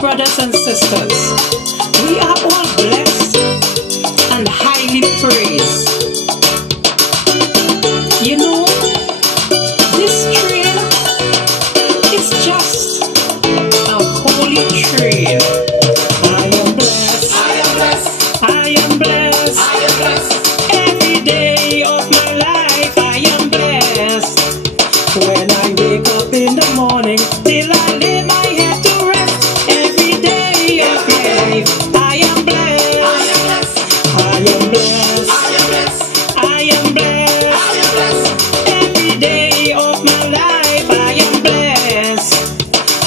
brothers and sisters, we are all blessed and highly praised. You know, this train is just a holy train. I am blessed. I am blessed. I am blessed. I am blessed. Every day of my life I am blessed. When I wake up in the morning till I lay my head to rest, every day of my life I am blessed. I am blessed. I am blessed. I am blessed. I am blessed. Every day of my life I am blessed.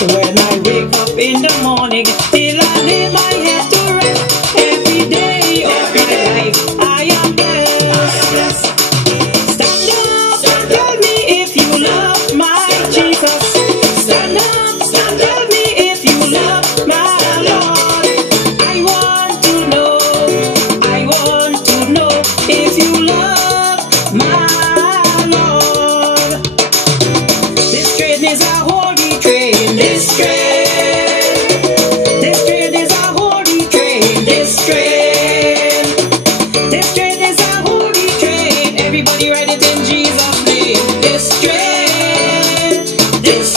When I wake up in the morning till I lay my head to rest, every day of my life I am blessed. Stand up and tell me if you love my Jesus. Stand up and tell me if you love my Lord. I want to know if you love my Lord. This train is a holy train. This train is a holy train. This train is a holy train. Everybody write it in Jesus' name. This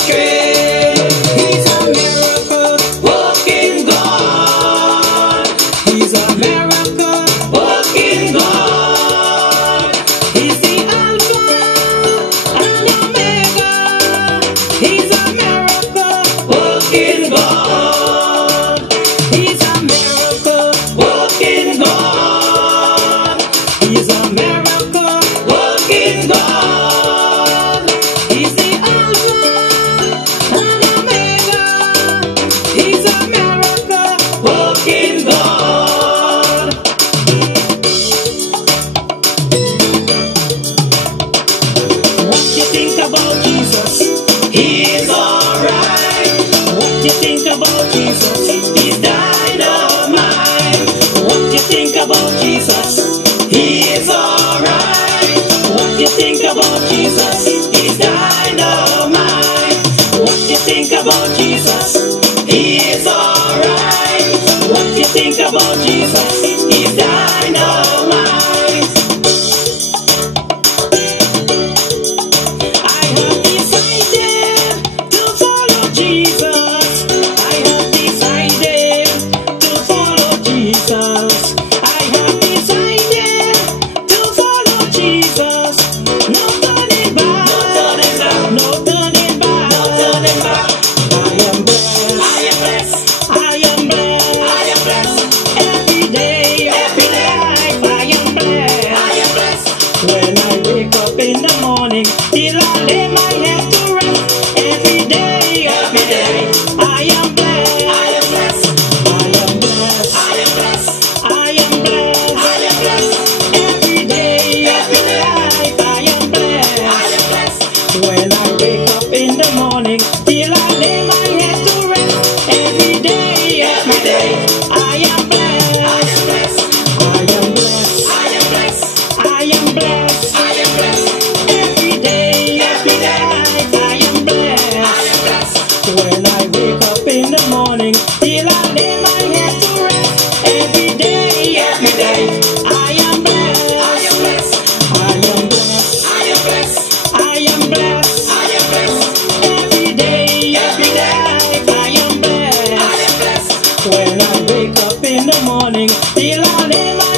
train, he's a miracle walking God. He's a miracle walking God. He's the Alpha and Omega. He's a miracle walking God. He's a miracle walking God. He's a miracle walking God. He's the Alpha and Omega. He's a miracle walking God. What you think about Jesus? He's alright. What you think about Jesus? He's dynamite. What you think about Jesus? He is alright. What you think about Jesus? He's dynamite. What you think about Jesus? He is alright. What you think about Jesus? He's dynamite. I have decided to follow Jesus. I have decided to follow Jesus. I have decided to follow Jesus. No turning back. No turning back. No turning back. I am blessed. I am blessed. I am blessed. I am blessed. Every day of my life I am blessed. I am blessed. When I wake up in the morning till I lay my head to rest, every day of my life I am blessed. I am blessed. I am blessed. I am blessed. I am blessed. I am blessed. Every day of my life I am blessed. I am blessed. When I wake up in the morning till I lay my head to rest, every day of my life I am blessed. I am blessed. I am blessed. I am blessed. I am blessed. I am blessed. Every day of my life I am blessed. I am blessed. When I wake up in the morning till I lay my head to rest, every day of my life I am blessed. I am blessed. I am blessed. I am blessed. I am blessed. I am blessed. Every day of my life I am blessed. I am blessed. When I wake up in the morning till I lay my